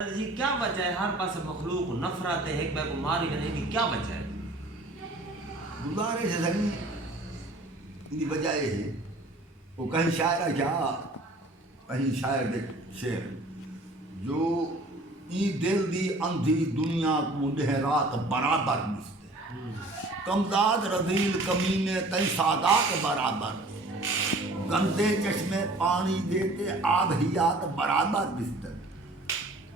جی کیا وجہ ہے ہر پاس مخلوق نفرت ہے ایک بے کو ماری کرنے کی کیا وجہ ہے؟ گزارش ہے سنی ان کی وجہ یہ ہے وہ کہیں شاعر کیا کہیں شاعر دے شعر جو این دل دی اندھی دنیا کو دہ رات برابر نستے کمزاد رذیل کمینے تئی سادات برابر گندے چشمے پانی دیتے آب حیات برابر نستے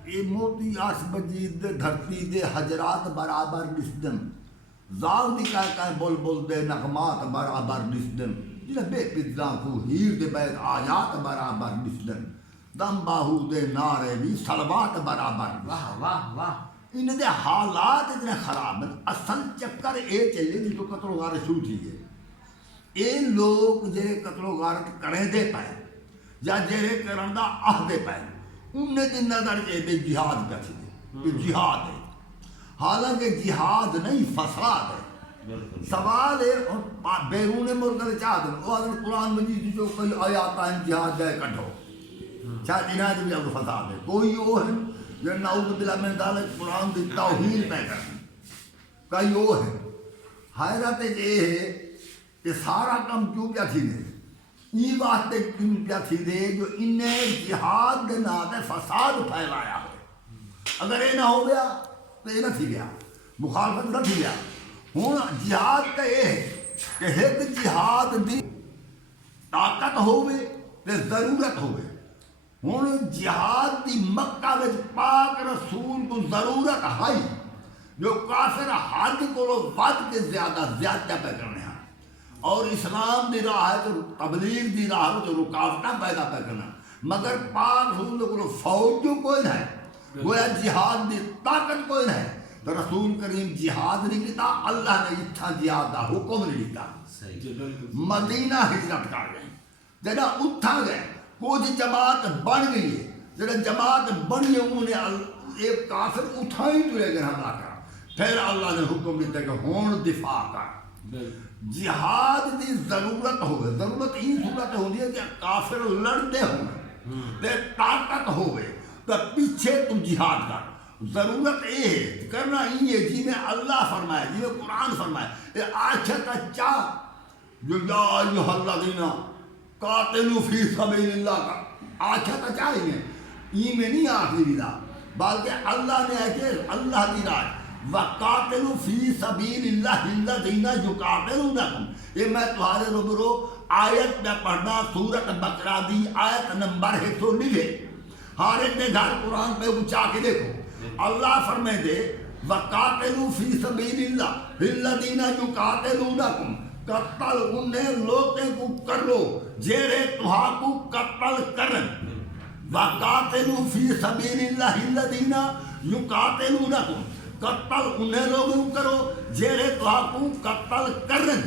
اے موتی آس بجید دے دھرتی دے حجرات برابر نسدن زاو دی کہہ بول بول دے نغمات برابر نسدن جنہیں بے پدزاں کو ہیر دے بیت آیات برابر نسدن دم باہو دے نارے بھی سلوات برابر واہ واہ واہ انہیں دے حالات اتنے خراب ہیں اصل چکر اے چلے جو قتل و غارت شروع تھی ہے اے لوگ جے قتل و غارت کریں دے پائے یا جے کرن دا دے پائے انہیں دن نظر کے بے جہاد کا تھی یہ جہاد ہے حالانکہ جہاد نہیں فساد ہے سوال ہے بیرون ملک نے چاہ دیں وہ اگر قرآن مجید جو کوئی آیات ہیں جہاد جائے کٹھو شاید انہیں بھی اب فساد ہے کوئی وہ ہے جو نعوذ باللہ من ذالک قرآن دی توہین پہ کریں کئی وہ ہے حیرت یہ ہے کہ سارا کم کیوں کیا تھی دے یہ واسطے کیوں کیا تھی دے جو انہیں جہاد کے نام فساد پھیلایا ہے اگر یہ نہ ہو گیا تو یہ نہ تھی گیا مخالفت نہ تھی گیا ہوں جہاد کا یہ ہے کہ ایک جہاد دی طاقت ہوئے تے ضرورت ہوئے ہوں جہاد دی مکہ میں پاک رسول کو ضرورت ہے جو کافر حد کو ود کے زیادہ پہ کرنے ہیں اور اسلام دی راہ ہے تو تبلیغ دی راہ ہے تو رکاوٹاں پیدا پہ کرنا مگر پاک رسول کو فوج جو کوئی ہے گویا جہاد دی طاقت کوئی ہے تو رسول کریم جہاد نہیں کیتا اللہ نے اتھا جہاد دا حکم نہیں دیتا مدینہ ہجرت کر گئے جڑا اتھا گئے کچھ جماعت بن گئی ہے جڑا جماعت بنی ہے انہیں ایک کافر اٹھائی تلے گئے حملہ کرا پھر اللہ نے حکم دیتا کہ ہون دفاع کر جہاد دی ضرورت ہوئے ضرورت ہی صورت ہوتی ہے کہ کافر لڑتے ہوئے تے طاقت ہوئے تو پیچھے تم جہاد کر ضرورت یہ ہے کرنا ہی ہے جی میں اللہ فرمائے جی میں قرآن فرمائے یہ آچھت چاہ جو یا ایوہ الذین قاتلوا فی سبیل اللہ کا آچھت چاہ ہی ہے یہ میں نہیں آخری دا بلکہ اللہ نے ہے کہ اللہ دی رائے وَقَاتِلُوا فِي سَبِيلِ اللَّهِ الَّذِينَ يُقَاتِلُونَكُمْ یہ میں تمہارے روبرو آیت میں پڑھنا سورت بقرہ دی آیت نمبر 190 ہر ایک نے گھر قرآن پہ اچھا کے دیکھو اللہ فرمائے دے وَقَاتِلُوا فِي سَبِيلِ اللَّهِ الَّذِينَ يُقَاتِلُونَكُمْ قتل انہیں لوگوں کو کر لو جیرے تہا کو قتل کرن وَقَاتِلُوا فِي سَبِيلِ اللَّهِ الَّذِينَ يُقَاتِلُونَكُمْ قتل انہیں لوگوں کرو جیرے تو آپ کو قتل کرن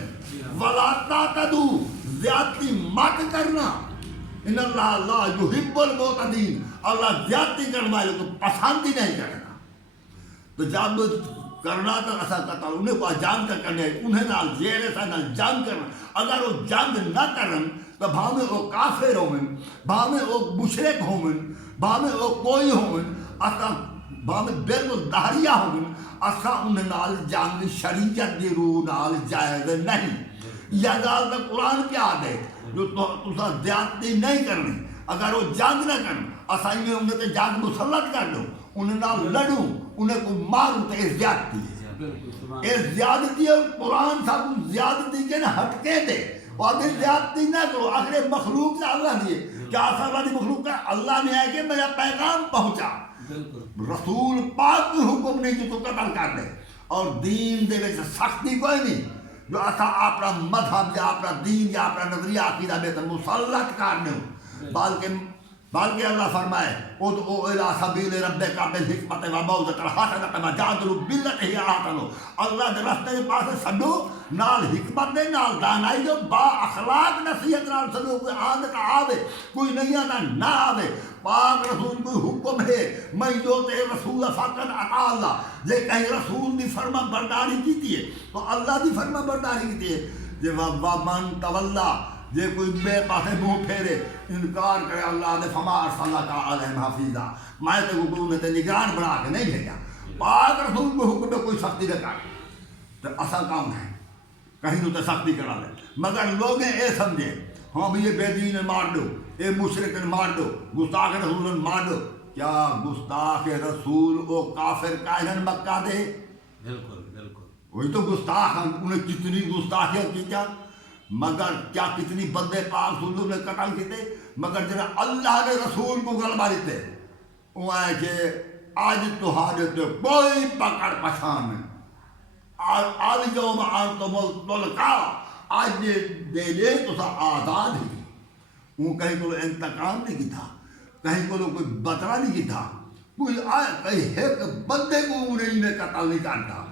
وَلَا تَعْتَدُوا زیادتی مت کرنا ان اللہ لا يُحِبُّ الْمُعْتَدِينَ اللہ زیادتی کرنا ہے تو پسند ہی نہیں کرنا تو جب کرنا تو ایسا قتل انہیں کو جان کر کرنے انہیں نال جیرے سے نال جان کرنا اگر وہ جنگ نہ کرن تو بھامے وہ کافر ہومن بھامے وہ مشرک ہومن بھامے وہ کوئی ہومن اصلا بھامے بالکل دہریہ ہومن اصلا انہیں نال جنگ شریعت دی روح نال جائز نہیں یہ گال کا قرآن کیا دے جو تسا زیادتی نہیں کرنی اگر وہ جنگ نہ کرن اصلا انہیں تے جنگ مسلط کر دو انہیں نال لڑوں انہیں کو ماروں تو یہ زیادتی ہے یہ زیادتی ہے قرآن صاحب زیادتی کے نہ ہٹکے دے اور یہ زیادتی نہ کرو آخر مخلوق سے اللہ دیے کیا اصلا اللہ دی مخلوق کا اللہ نے ہے کہ میرا پیغام پہنچا رسول پاک کی حکم نہیں کہ تو قتل کر دے اور دین دے میں سختی کوئی نہیں جو ایسا اپنا مذہب یا اپنا دین یا اپنا نظریہ عقیدہ میں مسلط کرنے ہو بلکہ اللہ فرمائے ادعو الی سبیل ربک بالحکمت والموعظۃ الحسنۃ وجادلوا باللتی ہی احسن اللہ دے راستے کے پاس سڈو نال حکمت دے نال دانائی جو با اخلاق نصیحت نال سڈو کوئی آند کا آوے کوئی نہیں آتا نہ آوے پاک رسول کوئی حکم ہے میں جو تے رسول فقط اطاع اللہ جے کہیں رسول دی فرما برداری کیتی ہے تو اللہ دی فرما برداری کیتی ہے جے ومن تولا جے کوئی بے پاسے منہ پھیرے انکار کرے اللہ نے فما ارسلناک علیہم حفیظا، میں تے کو نے تے نگران بنا کے نہیں بھیجا. پاک رسول کو حکم میں کوئی سختی نہ کر تو اصا کام ہے کہیں تو سختی کرا لے. مگر لوگ اے سمجھے ہاں بھی یہ بے دین مار دو، اے مشرک مار دو، گستاخ رسول مار دو. کیا گستاخ رسول او کافر کائن مکہ دے؟ بالکل بالکل وہی تو گستاخ ہیں، انہیں کتنی گستاخیت کی کیا، مگر کیا کتنی بندے پاک رسول نے قتل کیتے، مگر جنہیں اللہ کے رسول کو غلبہ دیتے وہ ہے کہ آج تو حاجت کوئی پکڑ پچھان نہیں. آج یوم انتم الطلقاء، آج دے لے تو سا آزاد ہی. وہ کہیں کو انتقام نہیں کی تھا، کہیں کو کوئی بدلہ نہیں کی تھا، کوئی کہیں ایک بندے کو انہیں قتل نہیں کرتا.